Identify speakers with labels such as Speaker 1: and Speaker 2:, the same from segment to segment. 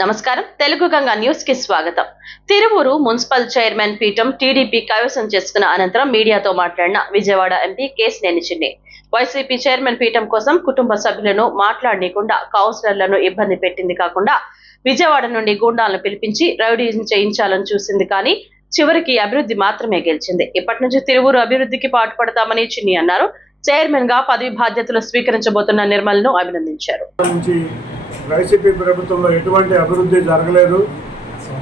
Speaker 1: నమస్కారం. తెలుగు గంగా న్యూస్కి స్వాగతం. తిరువూరు మున్సిపల్ చైర్మన్ పీఠం టీడీపీ కైవసం చేసుకున్న అనంతరం మీడియాతో మాట్లాడిన విజయవాడ ఎంపీ కేసినేని చిన్ని వైసీపీ చైర్మన్ పీఠం కోసం కుటుంబ సభ్యులను మాట్లాడనీయకుండా కౌన్సిలర్లను ఇబ్బంది పెట్టింది కాకుండా విజయవాడ నుండి గూండాలను పిలిపించి రౌడీజం చేయించాలని చూసింది కానీ చివరికి అభివృద్ధి మాత్రమే గెలిచింది. ఇప్పటి నుంచి తిరువూరు అభివృద్ధికి పాటుపడతామని చిన్ని అన్నారు. చైర్మన్గా పదవి బాధ్యతలు స్వీకరించబోతున్న నిర్మల్ను అభినందించారు.
Speaker 2: వైసీపీ ప్రభుత్వంలో ఎటువంటి అభివృద్ధి జరగలేదు.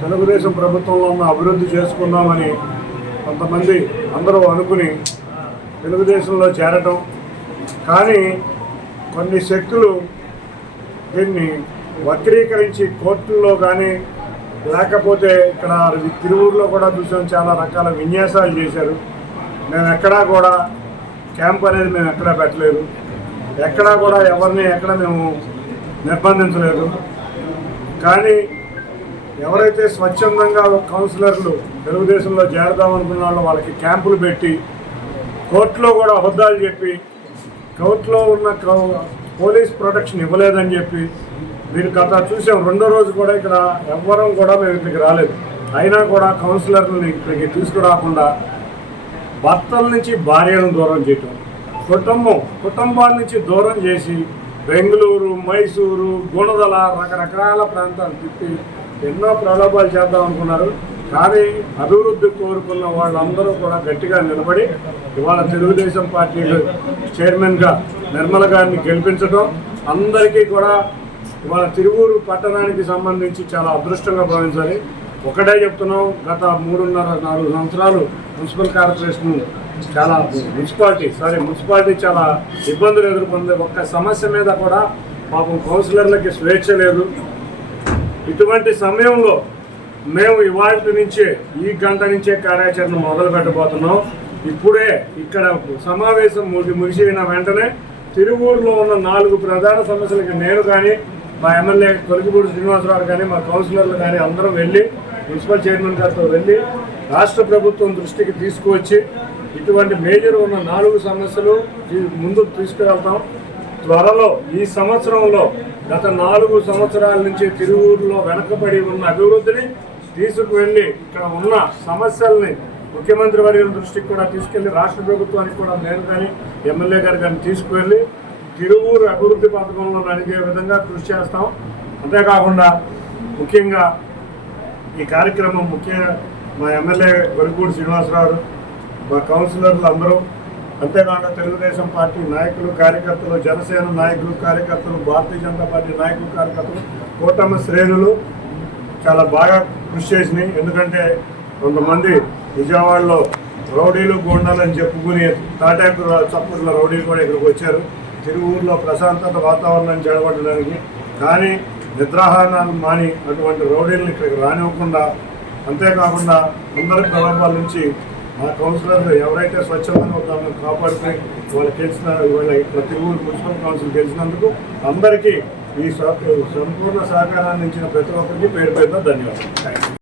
Speaker 2: తెలుగుదేశం ప్రభుత్వంలో ఉన్న అభివృద్ధి చేసుకుందామని కొంతమంది అందరూ అనుకుని తెలుగుదేశంలో చేరటం. కానీ కొన్ని శక్తులు దీన్ని వక్రీకరించి కోర్టుల్లో కానీ లేకపోతే ఇక్కడ తిరువూరులో కూడా చూసాం చాలా రకాల విన్యాసాలు చేశారు. మేము ఎక్కడా కూడా క్యాంప్ అనేది మేము ఎక్కడా పెట్టలేదు. ఎక్కడా కూడా ఎవరిని ఎక్కడ మేము నిర్బంధించలేదు. కానీ ఎవరైతే స్వచ్ఛందంగా కౌన్సిలర్లు తెలుగుదేశంలో చేరదాం అనుకున్న వాళ్ళు వాళ్ళకి క్యాంపులు పెట్టి కోర్టులో కూడా అబద్ధాలు చెప్పి కోర్టులో ఉన్న కౌ- పోలీస్ ప్రొటెక్షన్ ఇవ్వలేదని చెప్పి మీరు గత చూసాం. రెండో రోజు కూడా ఇక్కడ ఎవ్వరం కూడా మేము ఇక్కడికి రాలేదు. అయినా కూడా కౌన్సిలర్ని ఇక్కడికి తీసుకురాకుండా భర్తల నుంచి భార్యను దూరం చేయటం కుటుంబం కుటుంబాల నుంచి దూరం చేసి బెంగళూరు మైసూరు గుణదల రకరకాల ప్రాంతాలు తిప్పి ఎన్నో ప్రలోభాలు చేద్దాం అనుకున్నారు. కానీ అభివృద్ధి కోరుకున్న వాళ్ళందరూ కూడా గట్టిగా నిలబడి ఇవాళ తెలుగుదేశం పార్టీ చైర్మన్గా నిర్మల గారిని గెలిపించడం అందరికీ కూడా ఇవాళ తిరువూరు పట్టణానికి సంబంధించి చాలా అదృష్టంగా భావించాలి. ఒకటే చెప్తున్నాం గత మూడున్నర నాలుగు సంవత్సరాలు మున్సిపల్ కార్పొరేషన్ చాలా మున్సిపాలిటీ సారీ మున్సిపాలిటీ చాలా ఇబ్బందులు ఎదుర్కొంది. ఒక్క సమస్య మీద కూడా పాపం కౌన్సిలర్లకి స్వేచ్ఛ లేదు. ఇటువంటి సమయంలో మేము ఇవాళ నుంచే ఈ గంట నుంచే కార్యాచరణ మొదలు పెట్టబోతున్నాం. ఇప్పుడే ఇక్కడ సమావేశం ముగి ముగిసిన వెంటనే తిరువూరులో ఉన్న నాలుగు ప్రధాన సమస్యలకి నేను కానీ మా ఎమ్మెల్యే కొలికిపూడి శ్రీనివాసరావు కానీ మా కౌన్సిలర్లు కానీ అందరం వెళ్ళి మున్సిపల్ చైర్మన్ గారితో వెళ్ళి రాష్ట్ర ప్రభుత్వం దృష్టికి తీసుకువచ్చి ఇటువంటి మేజర్ ఉన్న నాలుగు సమస్యలు ముందుకు తీసుకువెళ్తాం. త్వరలో ఈ సంవత్సరంలో గత నాలుగు సంవత్సరాల నుంచి తిరువూరులో వెనకబడి ఉన్న అభివృద్ధిని తీసుకువెళ్ళి ఇక్కడ ఉన్న సమస్యల్ని ముఖ్యమంత్రి వర్యుల దృష్టికి కూడా తీసుకెళ్ళి రాష్ట్ర ప్రభుత్వానికి కూడా నేను కానీ ఎమ్మెల్యే గారు కానీ తీసుకువెళ్ళి తిరువూరు అభివృద్ధి పథకంలో నడిగే విధంగా కృషి చేస్తాం. అంతేకాకుండా ముఖ్యంగా ఈ కార్యక్రమం ముఖ్య మా ఎమ్మెల్యే గొరిపూడి శ్రీనివాసరావు మా కౌన్సిలర్లు అందరూ అంతేకాకుండా తెలుగుదేశం పార్టీ నాయకులు కార్యకర్తలు జనసేన నాయకులు కార్యకర్తలు భారతీయ జనతా పార్టీ నాయకులు కార్యకర్తలు కూటమి శ్రేణులు చాలా బాగా కృషి చేసినాయి. ఎందుకంటే కొంతమంది విజయవాడలో రౌడీలు గోండాలని చెప్పుకుని తాటాకు చప్పుడుల రౌడీలు కూడా ఇక్కడికి వచ్చారు. తిరువూరులో ప్రశాంతత వాతావరణాన్ని చెడగొట్టడానికి కానీ నిద్రాహారాలు మాని అటువంటి రౌడీలను ఇక్కడికి రానివ్వకుండా అంతేకాకుండా అందరి ప్రలోభాల నుంచి ఆ కౌన్సిలర్లు ఎవరైతే స్వచ్ఛందంగా ఉన్నారో కాపాడుకుని వాళ్ళు గెలిచిన వాళ్ళ ప్రతి ఊరు మున్సిపల్ కౌన్సిల్ గెలిచినందుకు అందరికీ ఈ సంపూర్ణ సహకారాన్ని ఇచ్చిన ప్రతి ఒక్కరికి పేరు పేరున ధన్యవాదాలు.